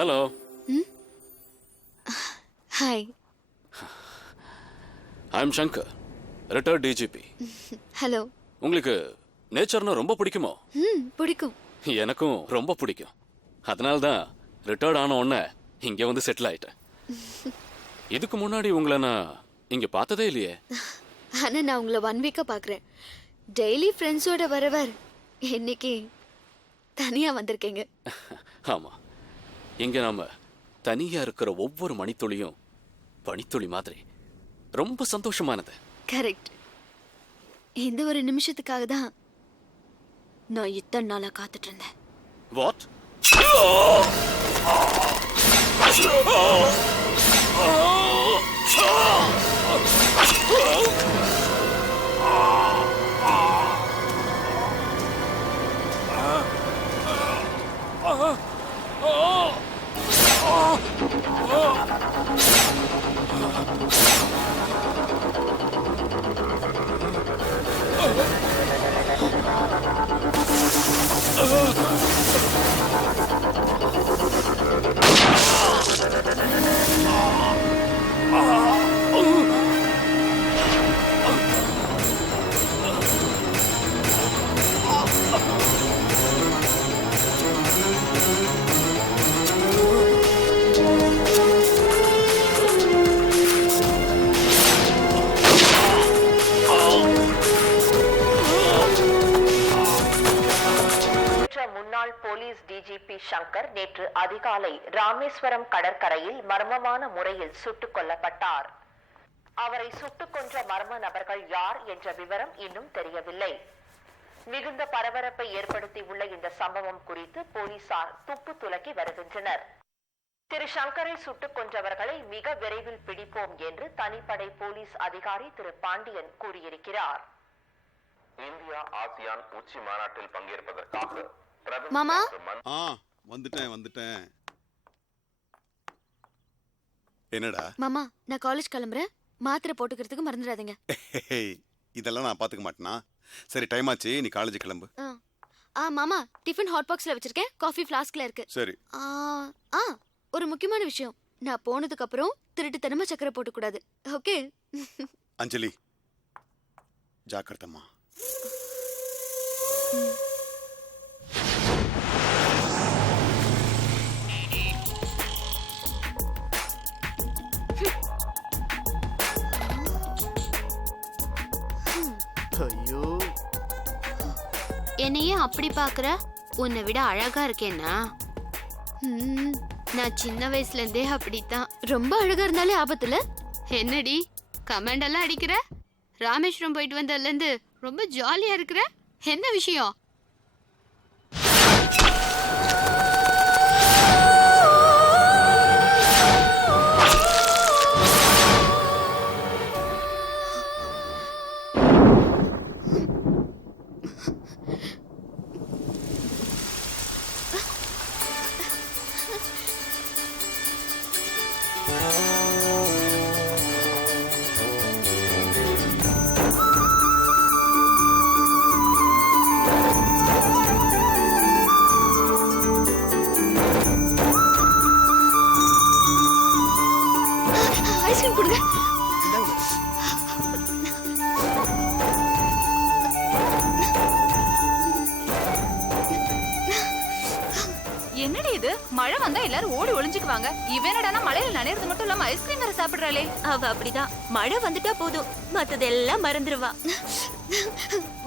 Hello. Hi. ஐ அம் Shankar, retired DGP. Hello. உங்களுக்கு நேச்சர்னா ரொம்ப பிடிக்குமோ? பிடிக்கும். எனக்கும் ரொம்ப பிடிக்கும். அதனால தான் ரிட்டையர்ட் ஆன உடனே இங்கே வந்து செட்டில் ஆயிட்டேன். இதுக்கு முன்னாடி உங்களை நான் இங்கே பார்த்ததே இல்லையே. ஆனால் நான் உங்களை 1 வீக்காக பார்க்குறேன். டெய்லி ஃப்ரெண்ட்ஸோட வரவர் இன்னைக்கு தனியாக வந்திருக்கீங்க. ஆமாம், இங்கே நாம் தனியாக இருக்கிற ஒவ்வொரு மணித்துளியும் பனித்துளி மாதிரி ரொம்ப சந்தோஷமானது. கரெக்ட். இந்த ஒரு நிமிஷத்துக்காக தான் நான் இத்தனை நாளாக காத்துட்டு இருந்தேன். வாட்? முன்னாள் போலீஸ் டிஜிபி சங்கர் நேற்று அதிகாலை ராமேஸ்வரம் கடற்கரையில் மர்மமான முறையில் சுட்டுக் கொல்லப்பட்டார். அவரை சுட்டுக் கொன்ற மர்ம நபர்கள் யார் என்ற விவரம் இன்னும் தெரியவில்லை. மிகுந்த பரபரப்பை ஏற்படுத்தியுள்ள இந்த சம்பவம் குறித்து போலீசார் துப்பு துலக்கி வருகின்றனர். திரு சங்கரை சுட்டுக் கொன்றவர்களை மிக விரைவில் பிடிப்போம் என்று தனிப்படை போலீஸ் அதிகாரி திரு பாண்டியன் கூறியிருக்கிறார். இந்தியா ஆசியான் உச்சி மாநாட்டில் பங்கேற்பதற்காக மாமா. வந்துட்டேன். என்னடா மாமா, நான் காலேஜ் கிளம்புறேன். மாத்திரை போட்டுக்கிறதுக்கு மறந்துடாதீங்க. இதெல்லாம் நான் பாத்துக்க மாட்டேனா? சரி, டைம் ஆச்சு, நீ காலேஜ் கிளம்பு. மாமா, டிஃபன் ஹாட் பாக்ஸ்ல வச்சிருக்கேன். காஃபி ஃப்ளாஸ்க்ல இருக்கு. சரி. ஒரு முக்கியமான விஷயம், நான் போனதுக்கு அப்புறம் திருட்டுத்தனமா சக்கரை போட்டு கூடாது. ஓகே? அஞ்சலி, ஜாக்கிரதம்மா. ஐயோ, என்னையே அப்படி பாக்குற? உன்னை விட அழகா இருக்கேன்னா? நான் சின்ன வயசுல இருந்தே அப்படித்தான். ரொம்ப அழகா இருந்தாலே ஆபத்துல. என்னடி கமெண்ட் எல்லாம் அடிக்கிற? ராமேஸ்வரம் போயிட்டு வந்ததுல இருந்து ரொம்ப ஜாலியா இருக்கிற. என்ன விஷயம்? ஐஸ்கிரீம் கொடுங்க. என்னடி இது? மழை வந்தா எல்லாரும் ஓடி ஒளிஞ்சுக்குவாங்க. இவனடா மழையில நனையறது மட்டும் இல்லாம ஐஸ்கிரீம் வேற சாப்பிடுறாளே. அவ அப்படிதான். மழை வந்துட்டா போதும், மத்ததெல்லாம் மறந்துடுவா.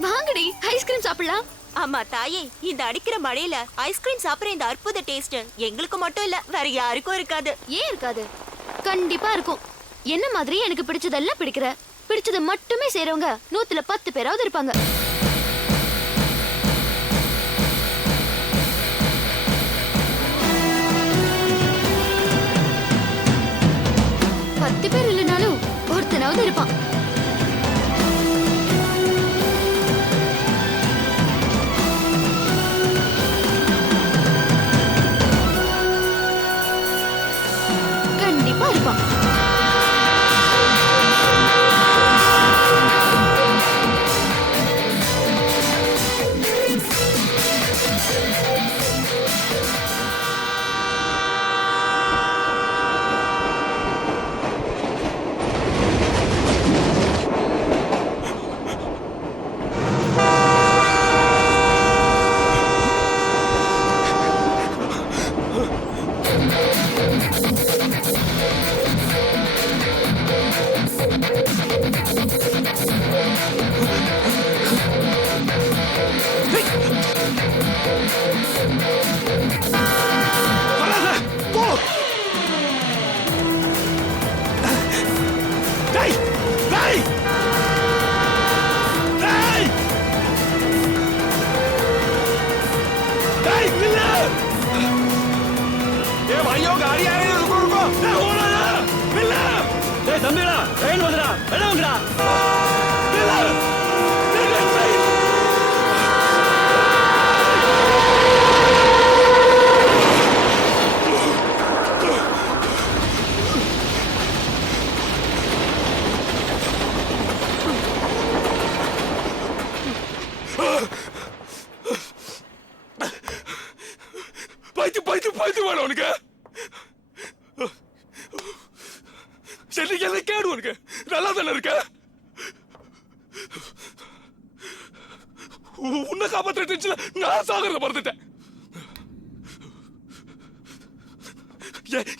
வாங்கடி, ஐஸ்கிரீம் சாப்பிடலாம். ஆமா தாயே, இந்த அடிக்கிற மழையில ஐஸ்கிரீம் சாப்பிடுற இந்த அற்புத டேஸ்ட் எங்களுக்கு மட்டும் இல்ல, வேற யாருக்கும் இருக்காது. ஏன் இருக்காது? கண்டிப்பா இருக்கும். என்ன மாதிரி எனக்கு பிடிச்சதெல்லாம் பிடிக்கிற, பிடிச்சது மட்டுமே செய்றவங்க 100ல 10 பேராவது இருப்பாங்க. பேர் இல்லைனாலும் ஒருத்தனாவது இருப்பான். கண்டிப்பா இருப்பான். ए भाइयों गाड़ी आ रही है, रुको रुको। தம்பிடா ட்ரெயின் வந்துடா, வெளில வந்துடா। பைத்து வேணும் உனக்கு, என்ன கேடு உனக்கு, நல்லா தானே இருக்க, உன்னை காப்பாற்ற நான் சாகிறத மறந்துட்டேன்.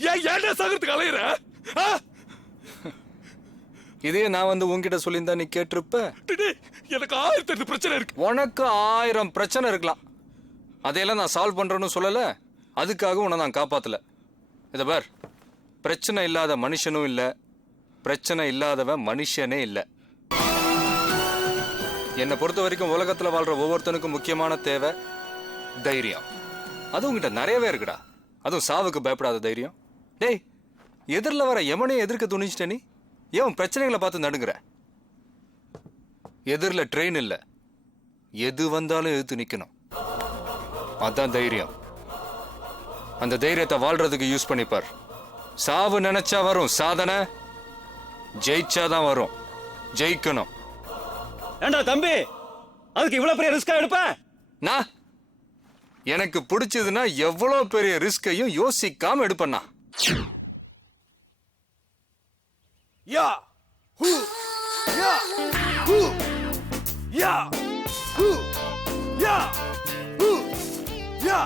ஏன் சாகிறதுக்கு அலையிற? இதே நான் வந்து உன்கிட்ட சொல்லியிருந்தா நீ கேட்டிருப்ப. எனக்கு 1008 பிரச்சனை இருக்கு. உனக்கு 1000 பிரச்சனை இருக்கலாம், அதையெல்லாம் நான் சால்வ் பண்றேன்னு சொல்லல, அதுக்காக உன்னை நான் காப்பாத்தல. இத பார், பிரச்சனை இல்லாத மனுஷனும் இல்ல, பிரச்சனை இல்லாதவன் மனுஷனே இல்ல. என்னை பொறுத்த வரைக்கும் உலகத்துல வாழ்ற ஒவ்வொருத்தனுக்கும் முக்கியமான தேவை தைரியம். அது உங்ககிட்ட நிறையவே இருக்குடா. அதுவும் சாவுக்கு பயப்படாத தைரியம். டேய், எதிரில் வர எமனையும் எதிர்க்க துணிச்சிட்ட நீ ஏன் பிரச்சனைகளை பார்த்து நடுங்குற? எதிரில் ட்ரெயின் இல்லை, எது வந்தாலும் எதிர்த்து நிற்கணும். அதான் தைரியம். அந்த தைரியத்தை வாழ்றதுக்கு யூஸ் பண்ணிப்பார். சாவு நினைச்சா வரும், சாதனை ஜெயிச்சாதான் வரும். ஜெயிக்கணும். ஏண்டா தம்பி, அதுக்கு இவ்வளவு பெரிய ரிஸ்கா எடுப்ப? நான் எனக்கு பிடிச்சதுன்னா எவ்வளவு பெரிய ரிஸ்கையும் யோசிக்காம எடுப்பண்ணா. யா ஹூ யா ஹூ யா ஹூ யா ஹூ யா.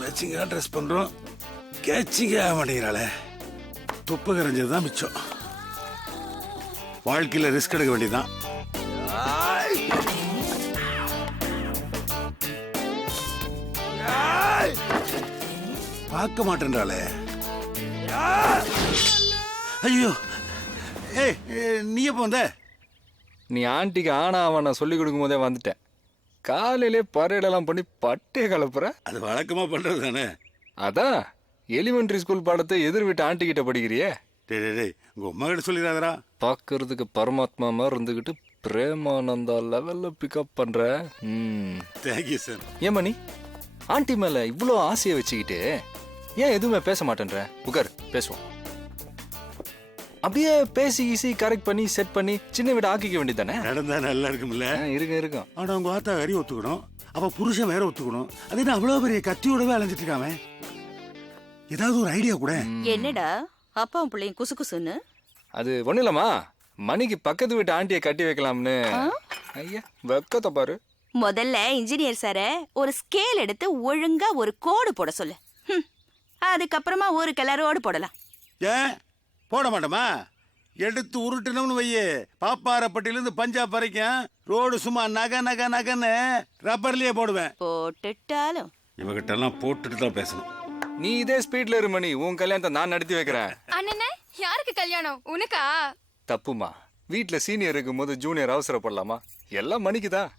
மேட்சிங்கா ட்ரெஸ் பண்றோம், கேட்சிங்க ஆக மாட்டேங்கிறாளே. துப்பு கரைஞ்சதுதான் மிச்சம். வாழ்க்கையில ரிஸ்க் எடுக்க வேண்டியதுதான். பார்க்க மாட்டேன்றாளே. ஐயோ, ஏய் நீ எப்போ வந்த? நீ ஆண்டிக்கு ஆனா அவன் நான் சொல்லி கொடுக்கும் போதே வந்துட்டேன். காலையிலே பரேடெல்லாம் பண்ணி பட்டே கலப்புற. அது வழக்கமா பண்றது தானே. அதான் எலிமெண்டரி ஸ்கூல் பாடத்தை எதிர் வீட்டு ஆண்டி கிட்ட படிக்கிறியே. டேய் உங்க அம்மா கிட்ட சொல்லிடாதடா. பார்க்கறதுக்கு பரமாத்மா மாதிரி இருந்துகிட்டு பிரேமானந்தா லெவல்ல பிக்கப் பண்ற. Thank you sir. ஏன் மணி, ஆண்டி மேல இவ்வளோ ஆசையை வச்சுக்கிட்டு ஏன் எதுவுமே பேச மாட்டேன்ற? உட்கார், பேசுவோம். அப்படியே பேசி ஈஸி கரெக்ட் பண்ணி செட் பண்ணி சின்ன வீடு ஆக்கிக்க வேண்டியதானே. நடந்தா நல்லா இருக்கும்ல? இருக்கும். ஆனா உங்க ஆத்தா கறி ஒத்துக்கணும், அவ புருஷன் வேற ஒத்துக்கணும். அது என்ன அவ்வளவு பெரிய கத்தியோடவே அலைஞ்சிட்டு இருக்காம? ஏதாவது ஒரு ஐடியா கூட. என்னடா அப்பாவும் பிள்ளையும் குசு குசுன்னு? அது ஒண்ணு இல்லம்மா, மணிக்கு பக்கத்து வீட்டு ஆண்டியை கட்டி வைக்கலாம்னு. ஐயா வெக்கத்தை பாரு. முதல்ல இன்ஜினியர் சார ஒரு ஸ்கேல் எடுத்து ஒழுங்கா ஒரு கோடு போட சொல்லு. அதுக்கப்புறமா ஒரு கலரோடு போடலாம். ஏன் போட மாட்டோமா? எடுத்து உருட்டணும்னு வையே, பாப்பாரப்பட்டியிலிருந்து பஞ்சாப் வரைக்கும் ரோடு சும்மா நக நக நகன்னு ரப்பர்லயே போடுவேன். போட்டுட்டாலும் இவகிட்ட எல்லாம் போட்டுட்டு தான் பேசணும். நீ இதே ஸ்பீட்ல இரு மணி, உன் கல்யாணத்தை நான் நடத்தி வைக்கிறேன். அண்ணனே, யாருக்கு கல்யாணம்? உனக்கா? தப்புமா, வீட்டுல சீனியர் இருக்கும் போது ஜூனியர் அவசரப்படலாமா? எல்லாம் மணிக்குதான்.